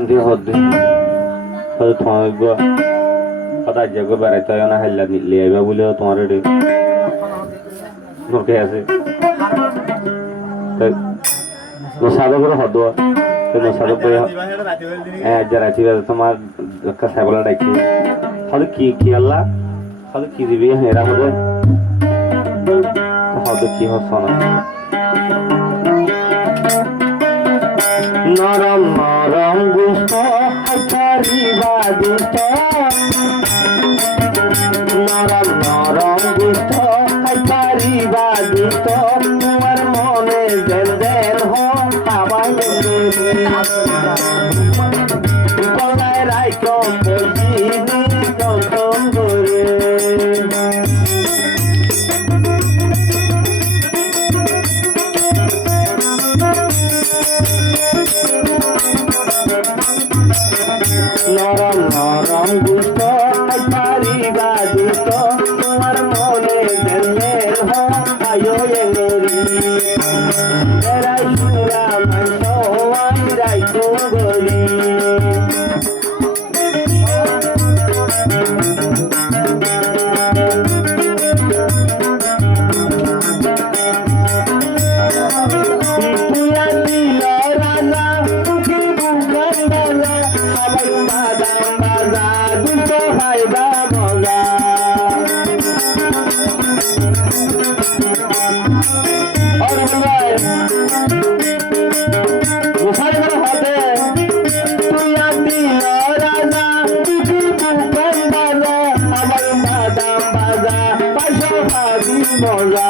দিয়ে হদ্দে হয়তো তোমার কথা যাকে বেড়াইতে হয় না হাইলা নিলে আইবা বলেও তোমার এটি নোটে আছে নসাদো করে হদ নসাদো করে হ্যাঁ যা রাখি তোমার একটা সাইবলা ডাকি হয়তো কি আল্লাহ হয়তো কি দিবি এরা হবে হয়তো কি হচ্ছে না নরম নরম গুস্ত হাইপারিবাদিত নরম নরম গুস্ত হাইপারিবাদিত তোমার মনে দেন দেন হাবাই গলায় রাইক বইনি টন করে নরম নরম গুস্ত হাইপারিবাদিত তোমার মনে দেন দেন আয়ো এঙ্গরি এরাই সুরা মাংস আইরাই গরি মজা